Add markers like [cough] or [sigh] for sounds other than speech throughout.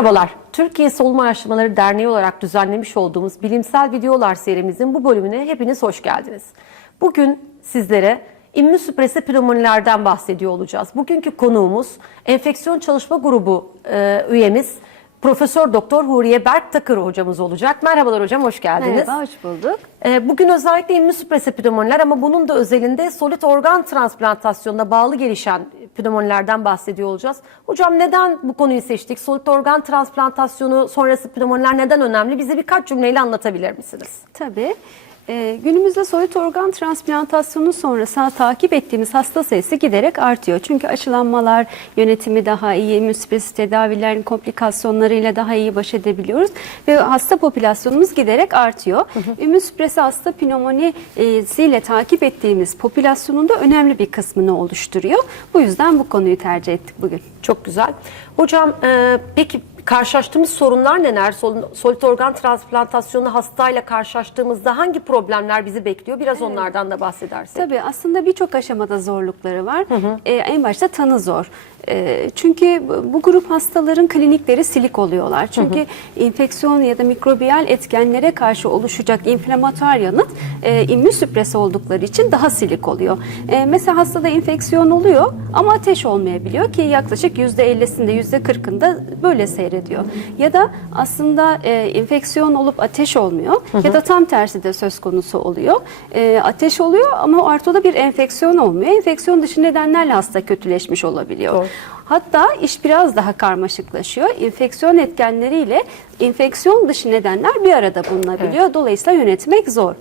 Merhabalar. Türkiye Solunum Araştırmaları Derneği olarak düzenlemiş olduğumuz bilimsel videolar serimizin bu bölümüne hepiniz hoş geldiniz. Bugün sizlere immünsüpresif pneumonilerden bahsediyor olacağız. Bugünkü konuğumuz enfeksiyon çalışma grubu e, üyemiz Profesör Doktor Huriye Berk Takır hocamız olacak. Merhabalar hocam, hoş geldiniz. Merhaba, hoş bulduk. Ee, Bugün özellikle immünsüpresif pneumoniler ama bunun da özelinde solit organ transplantasyonuna bağlı gelişen pneumonilerden bahsediyor olacağız. Hocam neden bu konuyu seçtik? Solit organ transplantasyonu sonrası pneumoniler neden önemli? Bize birkaç cümleyle anlatabilir misiniz? Tabii. Ee, günümüzde soyut organ transplantasyonu sonrası takip ettiğimiz hasta sayısı giderek artıyor. Çünkü aşılanmalar yönetimi daha iyi, immünsüpresif tedavilerin komplikasyonlarıyla daha iyi baş edebiliyoruz. Ve hasta popülasyonumuz giderek artıyor. İmmünsüpresif hasta pneumonisiyle takip ettiğimiz popülasyonun da önemli bir kısmını oluşturuyor. Bu yüzden bu konuyu tercih ettik bugün. Çok güzel. Hocam e, peki karşılaştığımız sorunlar neler? Sol, solit organ transplantasyonu hastayla karşılaştığımızda hangi problemler bizi bekliyor? Biraz onlardan da bahsedersek. Tabii aslında birçok aşamada zorlukları var. Ee, en başta tanı zor. Ee, çünkü bu- grup hastaların klinikleri silik oluyorlar. Çünkü enfeksiyon ya da mikrobiyal etkenlere karşı oluşacak inflamatuar yanıt e, immünsüpresi oldukları için daha silik oluyor. E, mesela hastada enfeksiyon oluyor ama ateş olmayabiliyor ki yaklaşık %50'sinde %40'ında böyle seyrediyor. Ya da aslında e, enfeksiyon olup ateş olmuyor ya da tam tersi de söz konusu oluyor. E, ateş oluyor ama ortada bir enfeksiyon olmuyor. Enfeksiyon dışı nedenlerle hasta kötüleşmiş olabiliyor. Doğru. Hatta iş biraz daha karmaşıklaşıyor. Enfeksiyon etkenleriyle enfeksiyon dışı nedenler bir arada bulunabiliyor. Dolayısıyla yönetmek zor.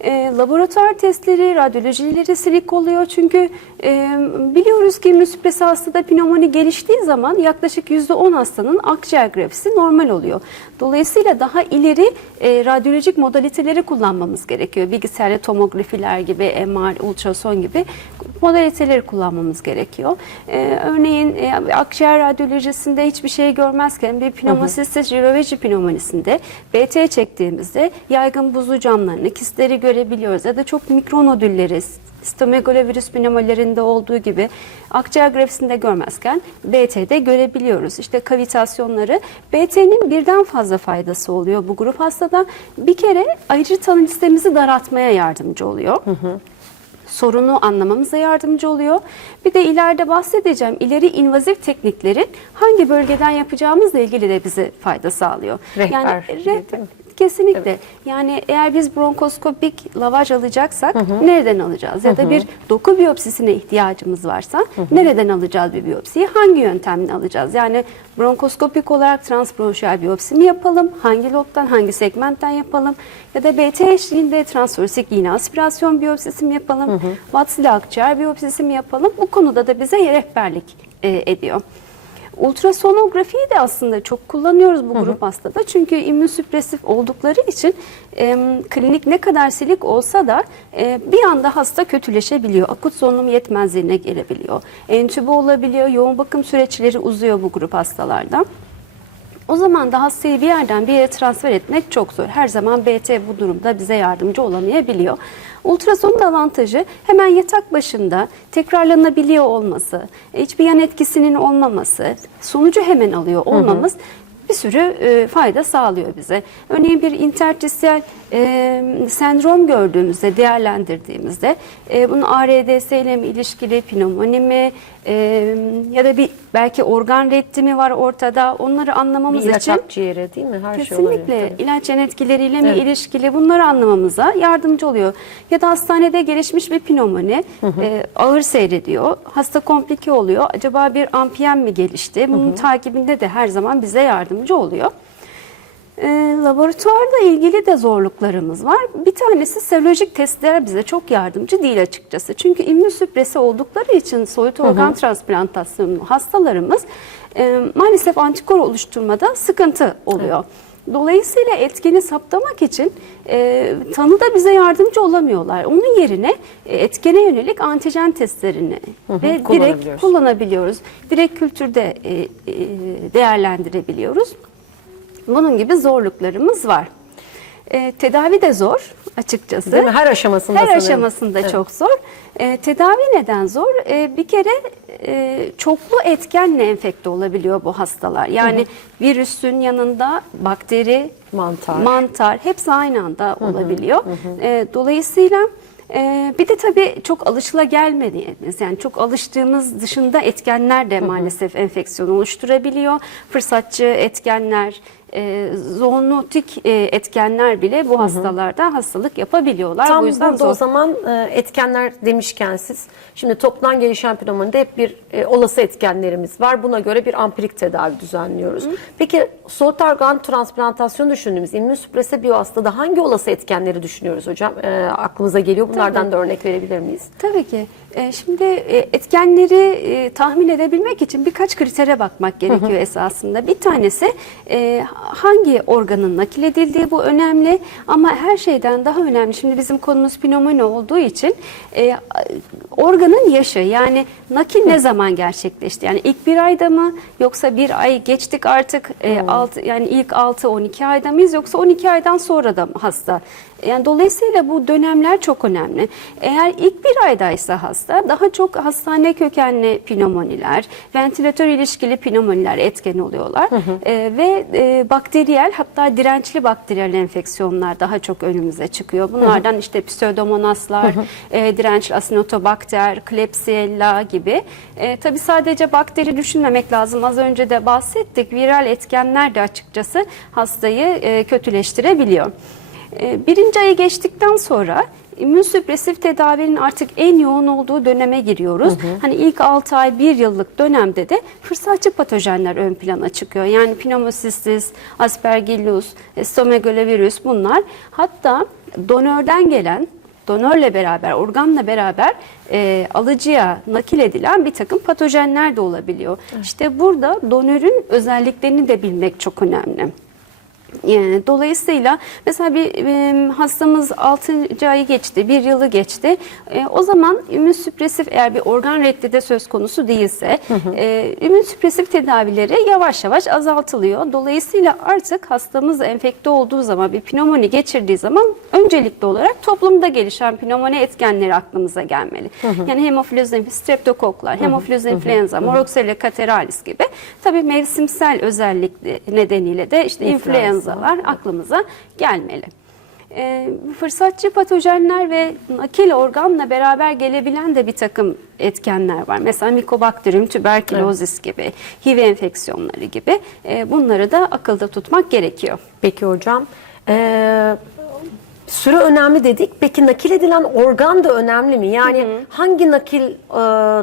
E, laboratuvar testleri, radyolojileri silik oluyor çünkü e, biliyoruz ki immünsüpresi hastada pnömoni geliştiği zaman yaklaşık %10 hastanın akciğer grafisi normal oluyor. Dolayısıyla daha ileri e, radyolojik modaliteleri kullanmamız gerekiyor. Bilgisayarlı tomografiler gibi, MR, ultrason gibi modaliteleri kullanmamız gerekiyor. E, örneğin e, akciğer radyolojisinde hiçbir şey görmezken bir pneumosis jiroveci pneumonisinde BT çektiğimizde yaygın buzlu camlarını, kistleri görebiliyoruz ya da çok mikronodülleri, stomegalovirüs pneumolarinde olduğu gibi akciğer grafisinde görmezken BT'de görebiliyoruz. İşte kavitasyonları BT'nin birden fazla faydası oluyor bu grup hastada. Bir kere ayrıca tanı listemizi daraltmaya yardımcı oluyor sorunu anlamamıza yardımcı oluyor. Bir de ileride bahsedeceğim ileri invazif tekniklerin hangi bölgeden yapacağımızla ilgili de bize fayda sağlıyor. Rehber yani gibi Kesinlikle. Yani eğer biz bronkoskopik lavaj alacaksak nereden alacağız? Ya da bir doku biyopsisine ihtiyacımız varsa nereden alacağız bir biyopsiyi? Hangi yöntemle alacağız? Yani bronkoskopik olarak transbronşiyal biyopsi mi yapalım? Hangi lobdan, hangi segmentten yapalım? Ya da BT eşliğinde transforsik iğne aspirasyon biyopsisi mi yapalım? Vatsili akciğer biyopsisi mi yapalım? Bu konuda da bize rehberlik e, ediyor. Ultrasonografiyi de aslında çok kullanıyoruz bu grup hastada. Çünkü immünsüpresif oldukları için e, klinik ne kadar silik olsa da e, bir anda hasta kötüleşebiliyor. Akut solunum yetmezliğine gelebiliyor. Entübe olabiliyor. Yoğun bakım süreçleri uzuyor bu grup hastalarda. O zaman da hastayı bir yerden bir yere transfer etmek çok zor. Her zaman BT bu durumda bize yardımcı olamayabiliyor. Ultrasonun avantajı hemen yatak başında tekrarlanabiliyor olması, hiçbir yan etkisinin olmaması, sonucu hemen alıyor olmamız bir sürü e, fayda sağlıyor bize. Örneğin bir interstitial e, sendrom gördüğümüzde, değerlendirdiğimizde e, bunun ARDS ile mi ilişkili, pnömoni mi e, ya da bir belki organ reddi mi var ortada onları Bir anlamamız ilaç için akciğere değil mi? Her şey olabilir. Kesinlikle ilaç yan etkileriyle mi Evet. ilişkili bunları anlamamıza yardımcı oluyor. Ya da hastanede gelişmiş bir pnömoni e, ağır seyrediyor. Hasta komplike oluyor. Acaba bir ampiyem mi gelişti? Bunun takibinde de her zaman bize yardımcı oluyor. E, laboratuvarla ilgili de zorluklarımız var. Bir tanesi serolojik testler bize çok yardımcı değil açıkçası. Çünkü immünsüpresi oldukları için soyut organ transplantasyonu hastalarımız e, maalesef antikor oluşturmada sıkıntı oluyor. Dolayısıyla etkeni saptamak için e, tanıda bize yardımcı olamıyorlar. Onun yerine e, etkene yönelik antijen testlerini ve direkt kullanabiliyoruz. kullanabiliyoruz. Direkt kültürde e, e, değerlendirebiliyoruz. Bunun gibi zorluklarımız var. E, tedavi de zor açıkçası. Değil mi? Her aşamasında Her sanırım. aşamasında Evet. çok zor. E, tedavi neden zor? E, bir kere e, çoklu etkenle enfekte olabiliyor bu hastalar. Yani virüsün yanında bakteri, Mantar. mantar hepsi aynı anda olabiliyor. E, dolayısıyla e, bir de tabii çok alışılagelmediğimiz yani çok alıştığımız dışında etkenler de maalesef enfeksiyon oluşturabiliyor. Fırsatçı etkenler, e, zoonotik e, etkenler bile bu hastalarda hastalık yapabiliyorlar. Tam bu yüzden burada o zaman e, etkenler demişken siz, şimdi toptan gelişen pneumonide hep bir e, olası etkenlerimiz var. Buna göre bir ampirik tedavi düzenliyoruz. Peki solut organ transplantasyonu düşündüğümüz immünsüprese biyostada hangi olası etkenleri düşünüyoruz hocam? E, aklımıza geliyor. Bunlardan Tabii. da örnek verebilir miyiz? Tabii ki. E, Şimdi e, etkenleri e, tahmin edebilmek için birkaç kritere bakmak gerekiyor esasında. Bir tanesi e, hangi organın nakil edildiği bu önemli ama her şeyden daha önemli. Şimdi bizim konumuz pnömoni olduğu için e, organın yaşı yani nakil ne zaman gerçekleşti? Yani ilk bir ayda mı yoksa bir ay geçtik artık e, altı, yani ilk 6-12 ayda mıyız yoksa 12 aydan sonra da mı hasta? Yani dolayısıyla bu dönemler çok önemli. Eğer ilk bir aydaysa hasta daha çok hastane kökenli pneumoniler, ventilatör ilişkili pneumoniler etken oluyorlar. Ee, ve e, bakteriyel hatta dirençli bakteriyel enfeksiyonlar daha çok önümüze çıkıyor. Bunlardan işte pseudomonaslar, e, dirençli asinotobakter, Klebsiella gibi. E, tabii sadece bakteri düşünmemek lazım. Az önce de bahsettik. Viral etkenler de açıkçası hastayı e, kötüleştirebiliyor. E, Birinci ayı geçtikten sonra immünsüpresif tedavinin artık en yoğun olduğu döneme giriyoruz. Hani ilk 6 ay 1 yıllık dönemde de fırsatçı patojenler ön plana çıkıyor. Yani pneumocystis, aspergillus, stomegalovirüs bunlar. Hatta donörden gelen donörle beraber, organla beraber e, alıcıya nakil edilen bir takım patojenler de olabiliyor. İşte burada donörün özelliklerini de bilmek çok önemli. Yani dolayısıyla mesela bir e, hastamız 6. ayı geçti, bir yılı geçti. E, o zaman immünsüpresif eğer bir organ reddi de söz konusu değilse e, immünsüpresif tedavileri yavaş yavaş azaltılıyor. Dolayısıyla artık hastamız enfekte olduğu zaman bir pnömoni geçirdiği zaman öncelikli olarak toplumda gelişen pnömoni etkenleri aklımıza gelmeli. Yani hemofilus influenza, streptokoklar, hemofilus influenza, moraxella cateralis gibi tabii mevsimsel özellik nedeniyle de işte İnfluenza. İnfluenzalar aklımıza gelmeli. Ee, fırsatçı patojenler ve nakil organla beraber gelebilen de bir takım etkenler var. Mesela mikobakterium, tüberkülozis gibi, HIV enfeksiyonları gibi. Ee, bunları da akılda tutmak gerekiyor. Peki hocam. Ee, süre önemli dedik. Peki nakil edilen organ da önemli mi? Yani hangi nakil e,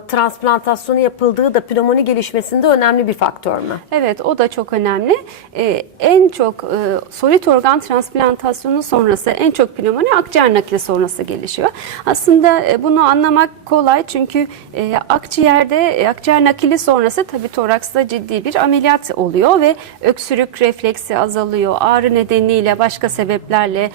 transplantasyonu yapıldığı da pnömoni gelişmesinde önemli bir faktör mü? Evet o da çok önemli. Ee, en çok e, solit organ transplantasyonu sonrası en çok pnömoni akciğer nakli sonrası gelişiyor. Aslında e, bunu anlamak kolay çünkü e, akciğerde e, akciğer nakili sonrası tabii toraksta ciddi bir ameliyat oluyor ve öksürük refleksi azalıyor. Ağrı nedeniyle başka sebeplerle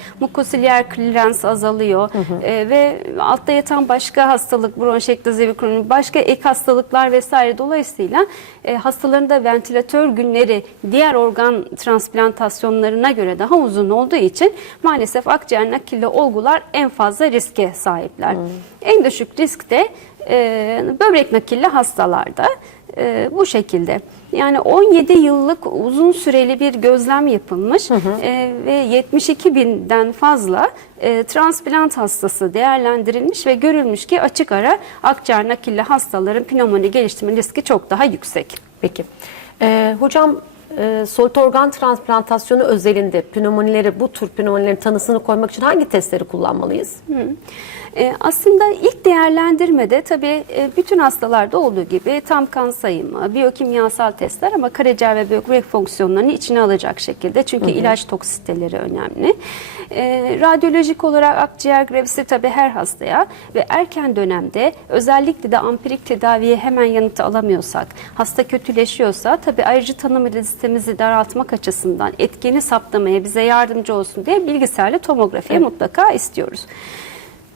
mukosilyer klirens azalıyor. E, ve altta yatan başka hastalık bronşektazi ve kronik başka ek hastalıklar vesaire. Dolayısıyla e, hastaların da ventilatör günleri diğer organ transplantasyonlarına göre daha uzun olduğu için maalesef akciğer nakilli olgular en fazla riske sahipler. En düşük risk de e, böbrek nakilli hastalarda e, bu şekilde. Yani 17 yıllık uzun süreli bir gözlem yapılmış e, ve 72 binden fazla e, transplant hastası değerlendirilmiş ve görülmüş ki açık ara akciğer nakilli hastaların pnömoni geliştirme riski çok daha yüksek. Peki. Ee, hocam e, solid organ transplantasyonu özelinde pnömonileri, bu tür pnömonilerin tanısını koymak için hangi testleri kullanmalıyız? E, aslında ilk değerlendirmede tabii e, bütün hastalarda olduğu gibi tam kan sayımı, biyokimyasal testler ama karaciğer ve böbrek fonksiyonlarını içine alacak şekilde. Çünkü ilaç toksiteleri önemli. E, radyolojik olarak akciğer grafisi tabii her hastaya ve erken dönemde özellikle de ampirik tedaviye hemen yanıtı alamıyorsak, hasta kötüleşiyorsa tabii ayrıcı tanım listemizi daraltmak açısından etkeni saptamaya bize yardımcı olsun diye bilgisayarlı tomografiye mutlaka istiyoruz.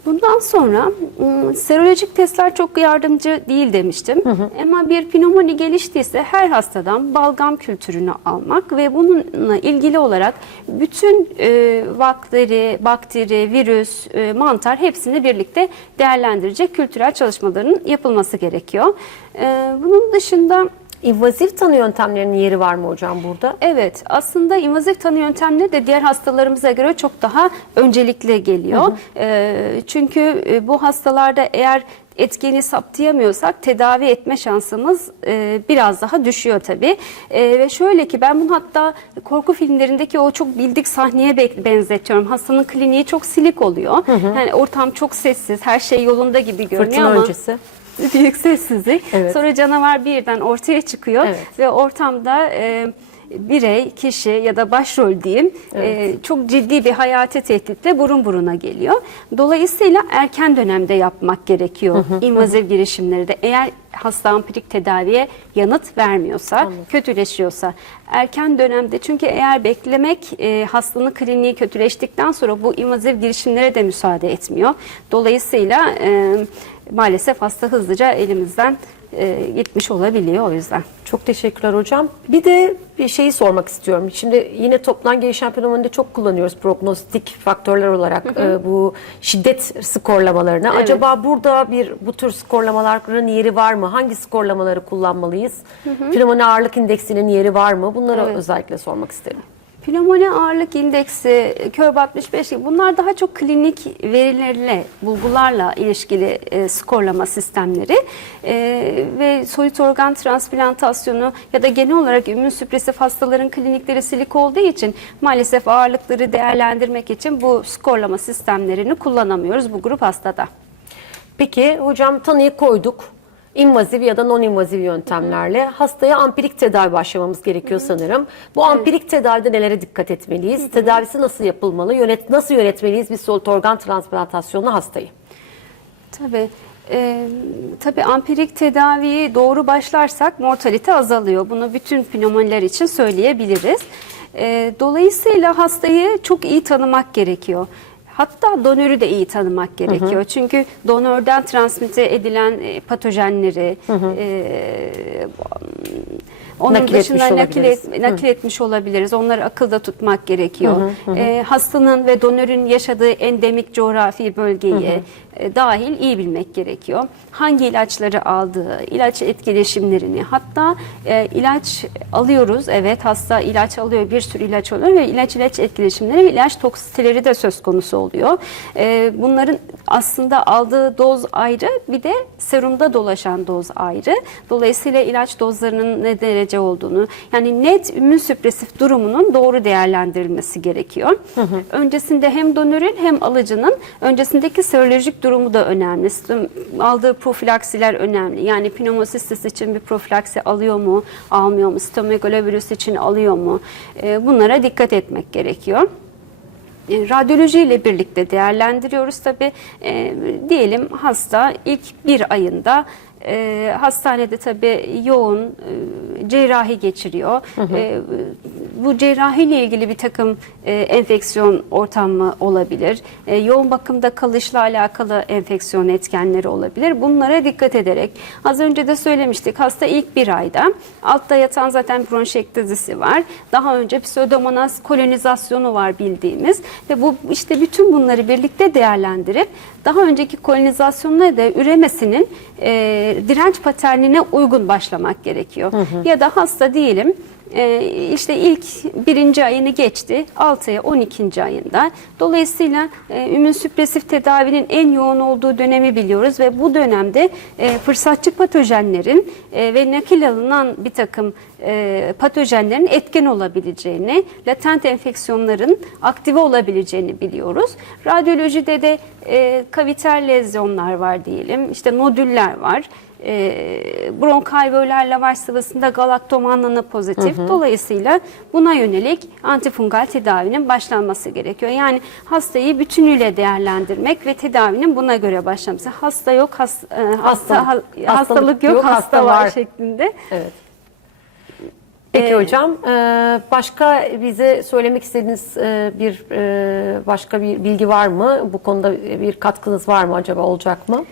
Bundan sonra ım, serolojik testler çok yardımcı değil demiştim. Ama bir pnömoni geliştiyse her hastadan balgam kültürünü almak ve bununla ilgili olarak bütün e, bakteri, bakteri, virüs, e, mantar hepsini birlikte değerlendirecek kültürel çalışmaların yapılması gerekiyor. E, bunun dışında İnvazif tanı yöntemlerinin yeri var mı hocam burada? Evet, aslında invazif tanı yöntemleri de diğer hastalarımıza göre çok daha öncelikli geliyor. Ee, çünkü e, bu hastalarda eğer etkeni saptayamıyorsak tedavi etme şansımız e, biraz daha düşüyor tabii. E, ve şöyle ki ben bunu hatta korku filmlerindeki o çok bildik sahneye be- benzetiyorum. Hastanın kliniği çok silik oluyor. Yani ortam çok sessiz, her şey yolunda gibi görünüyor Fırtına ama öncesi. [laughs] büyük sessizlik. Evet. Sonra canavar birden ortaya çıkıyor Evet. ve ortamda e, birey, kişi ya da başrol diyeyim e, çok ciddi bir hayati tehditle burun buruna geliyor. Dolayısıyla erken dönemde yapmak gerekiyor invazif girişimleri de. Eğer hasta ampirik tedaviye yanıt vermiyorsa, kötüleşiyorsa erken dönemde çünkü eğer beklemek e, hastanın kliniği kötüleştikten sonra bu invazif girişimlere de müsaade etmiyor. Dolayısıyla e, maalesef hasta hızlıca elimizden e, gitmiş olabiliyor o yüzden. Çok teşekkürler hocam. Bir de bir şeyi sormak istiyorum. Şimdi yine toplam gelişen pneumonide çok kullanıyoruz prognostik faktörler olarak e, bu şiddet skorlamalarını. Evet. Acaba burada bir bu tür skorlamaların yeri var mı? Hangi skorlamaları kullanmalıyız? Pnömoni ağırlık indeksinin yeri var mı? Bunları Evet. özellikle sormak isterim. Pnömoni ağırlık indeksi, KÖRB 65 gibi bunlar daha çok klinik verilerle, bulgularla ilişkili e, skorlama sistemleri E, ve soyut organ transplantasyonu ya da genel olarak immün süpresif hastaların klinikleri silik olduğu için maalesef ağırlıkları değerlendirmek için bu skorlama sistemlerini kullanamıyoruz bu grup hastada. Peki hocam tanıyı koyduk. İnvaziv ya da non-invaziv yöntemlerle hastaya ampirik tedavi başlamamız gerekiyor sanırım. Bu ampirik tedavide nelere dikkat etmeliyiz? Tedavisi nasıl yapılmalı? Yönet nasıl yönetmeliyiz biz solid organ transplantasyonlu hastayı? Tabii. Ee, tabii ampirik tedaviyi doğru başlarsak mortalite azalıyor. Bunu bütün pneumoniler için söyleyebiliriz. Ee, dolayısıyla hastayı çok iyi tanımak gerekiyor. Hatta donörü de iyi tanımak gerekiyor. Çünkü donörden transmite edilen e, patojenleri, e, onun Nakil etmiş dışında nakil, olabiliriz. et- nakil etmiş olabiliriz. Onları akılda tutmak gerekiyor. Ee, hastanın ve donörün yaşadığı endemik coğrafi bölgeyi e, dahil iyi bilmek gerekiyor. Hangi ilaçları aldığı, ilaç etkileşimlerini, hatta e, ilaç alıyoruz. Evet hasta ilaç alıyor, bir sürü ilaç alıyor ve ilaç ilaç etkileşimleri ve ilaç toksiteleri de söz konusu oluyor. E, bunların aslında aldığı doz ayrı, bir de serumda dolaşan doz ayrı. Dolayısıyla ilaç dozlarının ne derece olduğunu, yani net immün süpresif durumunun doğru değerlendirilmesi gerekiyor. Öncesinde hem donörün hem alıcının öncesindeki serolojik durumu da önemli. Aldığı profilaksiler önemli. Yani pneumosistis için bir profilaksi alıyor mu, almıyor mu? Stomegalovirüs için alıyor mu? E, Bunlara dikkat etmek gerekiyor. E, Radyoloji ile birlikte değerlendiriyoruz tabi. diyelim hasta ilk bir ayında e, hastanede tabi yoğun e, cerrahi geçiriyor. E, bu cerrahi ile ilgili bir takım e, enfeksiyon ortamı olabilir. E, yoğun bakımda kalışla alakalı enfeksiyon etkenleri olabilir. Bunlara dikkat ederek az önce de söylemiştik hasta ilk bir ayda altta yatan zaten bronşektezisi var. Daha önce pseudomonas kolonizasyonu var bildiğimiz ve bu işte bütün bunları birlikte değerlendirip daha önceki kolonizasyonla da üremesinin e, direnç paternine uygun başlamak gerekiyor. Ya da hasta diyelim e, işte ilk birinci ayını geçti 6'ya 12. ayında. Dolayısıyla e, immün süpresif tedavinin en yoğun olduğu dönemi biliyoruz ve bu dönemde e, fırsatçı patojenlerin e, ve nakil alınan bir takım e, patojenlerin etken olabileceğini, latent enfeksiyonların aktive olabileceğini biliyoruz. Radyolojide de e, kaviter lezyonlar var diyelim, işte nodüller var. E, bronkalveoler lavaş sıvısında galaktoman pozitif. Dolayısıyla buna yönelik antifungal tedavinin başlanması gerekiyor. Yani hastayı bütünüyle değerlendirmek ve tedavinin buna göre başlaması. Hasta yok, has, e, hasta, Hastalık. ha- hastalık yok, hasta, var, var. şeklinde. Evet. Peki Ee, hocam, e, başka bize söylemek istediğiniz e, bir e, başka bir bilgi var mı? Bu konuda bir katkınız var mı acaba olacak mı?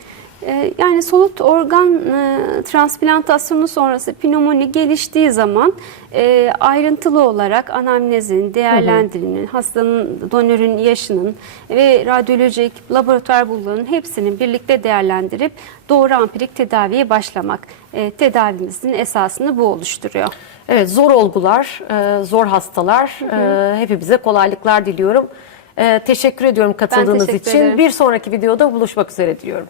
Ee, Yani solut organ e, transplantasyonu sonrası pnömoni geliştiği zaman e, ayrıntılı olarak anamnezin, değerlendirinin, hastanın, donörün yaşının ve radyolojik, laboratuvar bulgularının hepsinin birlikte değerlendirip doğru ampirik tedaviye başlamak e, tedavimizin esasını bu oluşturuyor. Evet, zor olgular, zor hastalar. E, Hepimize kolaylıklar diliyorum. Teşekkür ediyorum katıldığınız teşekkür için. ederim. Bir sonraki videoda buluşmak üzere diliyorum.